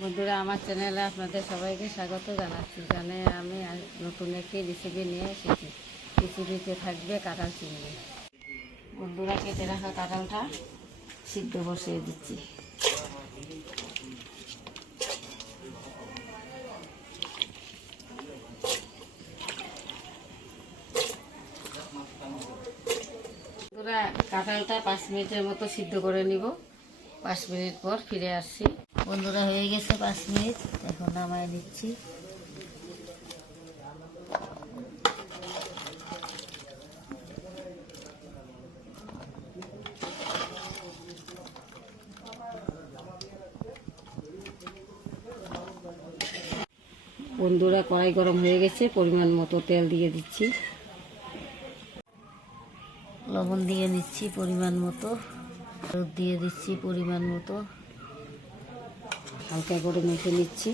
বন্ধুরা, আমার চ্যানেলে আপনাদের সবাইকে স্বাগত জানাচ্ছি। আমি নতুন একটি রেসিপি নিয়ে এসেছি। রেসিপিতে থাকবে কাঁঠাল চিংড়ি। বন্ধুরা, কেটে রাখা কাঁঠালটা সিদ্ধ বসিয়ে দিচ্ছি। বন্ধুরা, কাঁঠালটা 5 মিনিটের মতো সিদ্ধ করে নিব। 5 মিনিট পর ফিরে আসছি। বন্ধুরা, হয়ে গেছে 5 মিনিট, এখন নামায় নিচ্ছি। বন্ধুরা, কড়াই গরম হয়ে গেছে, পরিমাণ মতো তেল দিয়ে দিচ্ছি। লবণ দিয়ে নিচ্ছি পরিমাণ মতো, হলুদ দিয়ে দিচ্ছি পরিমাণ মতো, হালকা করে মেখে নিচ্ছি।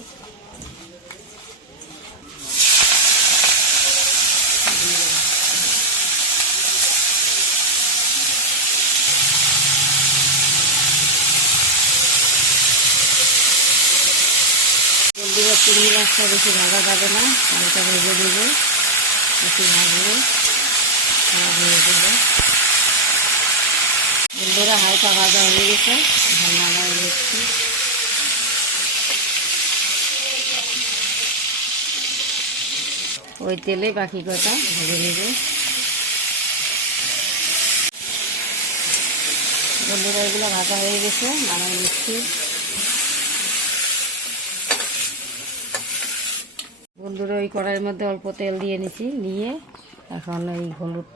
বন্ধুরা, চিংড়ি মাছটা বেশি ভাজা যাবে না, হালকা ভেজে দেবো। বেশি ভাজলে খারাপ হয়ে যাবে। বন্ধুরা, হালকা ভাজা হয়ে গেছে, এখন নামায় নিচ্ছি। ওই তেলে বাকি কটা ভেজে নেব। বন্ধুরা, এগুলো ভাজা হয়ে গেছে, নামায় নিচ্ছি। বন্ধুরা, ওই কড়াইয়ের মধ্যে অল্প তেল দিয়ে নিয়ে এখন ওই হলুদ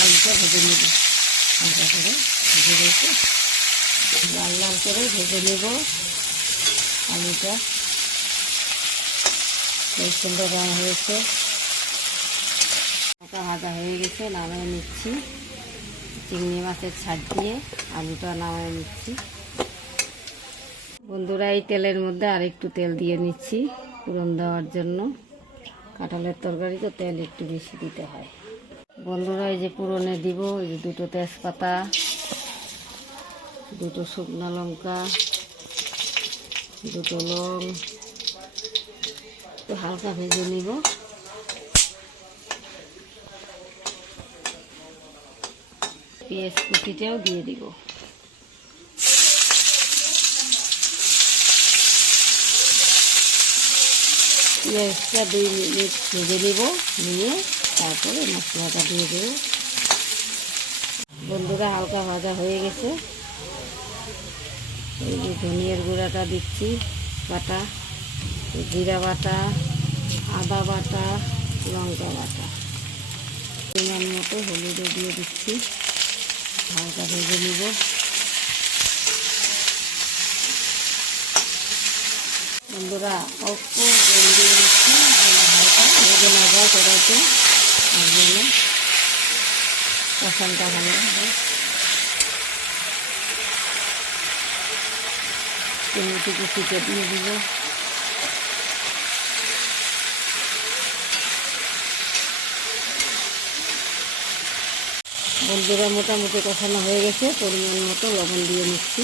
আলুটা ভেজে নেব। হালকা করে ভেজে রেখে লাল লাল করে ভেজে নেব আলুটা। খুব সুন্দর রঙ হয়েছে, ভাজা হয়ে গেছে, নামিয়ে নিচ্ছি। চিংড়ি মাছের ছাড় দিয়ে আলুটা নামিয়ে নিচ্ছি। বন্ধুরা, এই তেলের মধ্যে আরেকটু তেল দিয়ে নিচ্ছি ফোড়ন দেওয়ার জন্য। কাঁঠালের তরকারি তো তেল একটু বেশি দিতে হয়। বন্ধুরা, এই যে ফোড়নে দিব, এই যে 2টো তেজপাতা, 2টো শুকনো লঙ্কা, 2টো লং, একটু হালকা ভেজে নিব। পেঁয়াজ কুচিটাও দিয়ে দিব। পেঁয়াজটা 2 মিনিট ভেজে নিব, নিয়ে তারপরে মশলাটা দিয়ে দেব। বন্ধুরা, হালকা ভাজা হয়ে গেছে। এই যে ধনিয়ার গুঁড়াটা দিচ্ছি বাটা, জিরা বাটা, আদা বাটা, লঙ্কা বাটা, পরিমাণ মতো হলুদও দিয়ে দিচ্ছি। হালকা ভেজে নিব। বন্ধুরা, অল্প জল দিয়ে দিচ্ছি, হালকা ভেজে না যায় কড়াইতে, তার জন্য কষানটা ভালো হবে। টমেটো কুচিটা দিয়ে দিব। বন্ধুরা, মোটামুটি কষানো হয়ে গেছে, পরিমাণ মতো লবণ দিয়ে নিচ্ছি।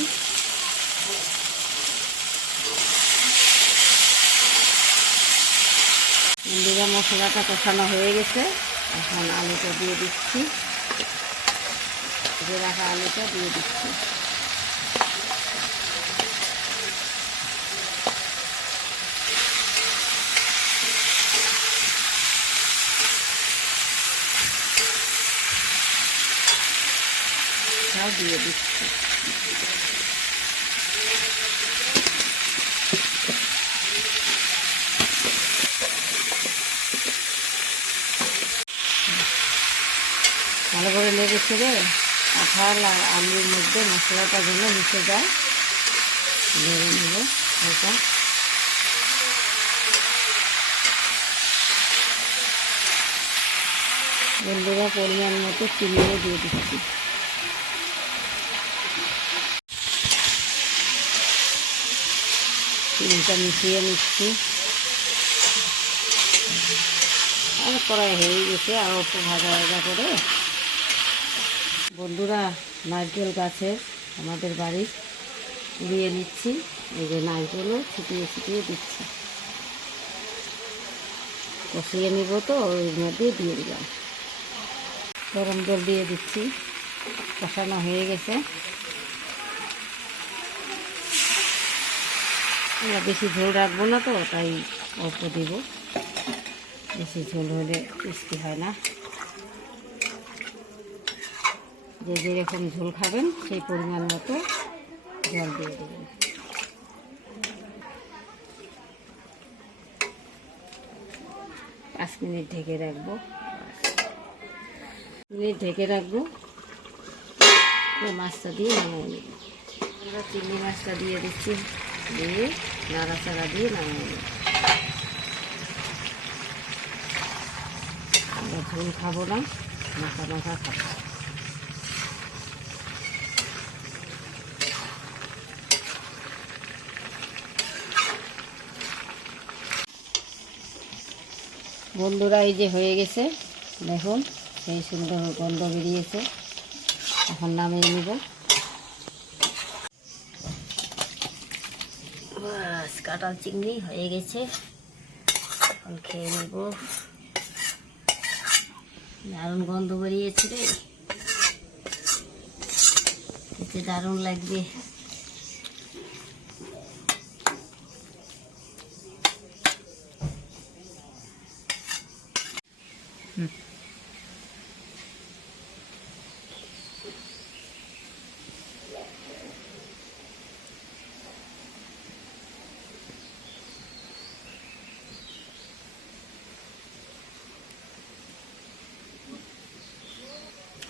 বন্ধুরা, মশলাটা কষানো হয়ে গেছে, এখন আলুটা দিয়ে দিচ্ছি। ভেজে রাখা আলুটা দিয়ে দিচ্ছি। দিয়ে দিচ্ছি। ভালো করে লেগে ছেড়ে কাঁঠাল আর আলুর মধ্যে মশলাটা যেন মিশে যায়, নেড়ে নেব হালকা। বন্ধুরা, পরিমাণ মতো চিনিও দিয়ে দিচ্ছি। চিনিটা মিশিয়ে নিচ্ছি। আর কড়াই হয়ে গেছে, আর একটু ভাজা ভাজা করে। বন্ধুরা, নারকেল গাছের আমাদের বাড়ি কুড়িয়ে নিচ্ছি। এই যে নারকেলও ছিটিয়ে ছিটিয়ে দিচ্ছি। কষিয়ে নিব তো ওর মধ্যে দিয়ে দিলাম। গরম জল দিয়ে দিচ্ছি, কষানো হয়ে গেছে। বেশি ঝোল রাখবো না তো, তাই অল্প দিব, বেশি ঝোল হলে টেস্টি হয় না। যে যেরকম ঝোল খাবেন সেই পরিমাণ মতো জল দিয়ে দেবেন। 5 মিনিট ঢেকে রাখবো। ঢেকে রাখবো, মাছটা দিয়ে নামিয়ে নেব। আমরা চিংড়ি মাছটা দিয়ে দিচ্ছি, দিয়ে নাড়াচাড়া দিয়ে নামিয়ে নেব। আমরা ঝোল খাবো না, মাখা মাখা খাবো। বন্ধুরা এই যে হয়ে গেছে, দেখুন সেই সুন্দর গন্ধ বেরিয়েছে। এখন নামিয়ে নিব। বাস, কাঁঠাল চিংড়ি হয়ে গেছে, এখন খেয়ে নেব। দারুণ গন্ধ বেরিয়েছে রে, খেতে দারুণ লাগবে।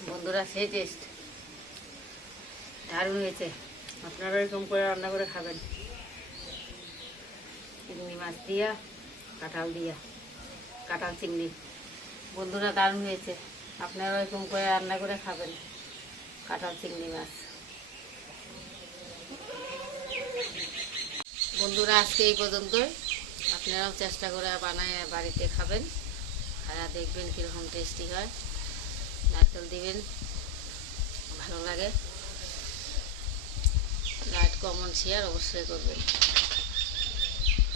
বন্ধুরা সেই টেস্ট, দারুণ হয়েছে। আপনারা এরকম করে রান্না করে খাবেন, চিংড়ি মাছ দিয়া, কাঁঠাল দিয়া, কাঁঠাল চিংড়ি। বন্ধুরা দারুণ হয়েছে, আপনারা এরকম করে রান্না করে খাবেন কাঁঠাল চিংড়ি মাছ। বন্ধুরা আজকে এই পর্যন্তই। আপনারাও চেষ্টা করে বানায় বাড়িতে খাবেন, খায়া দেখবেন কীরকম টেস্টি হয়। নারকেল দিবেন, ভালো লাগে। লাইক, কমেন্ট, শেয়ার অবশ্যই করবেন।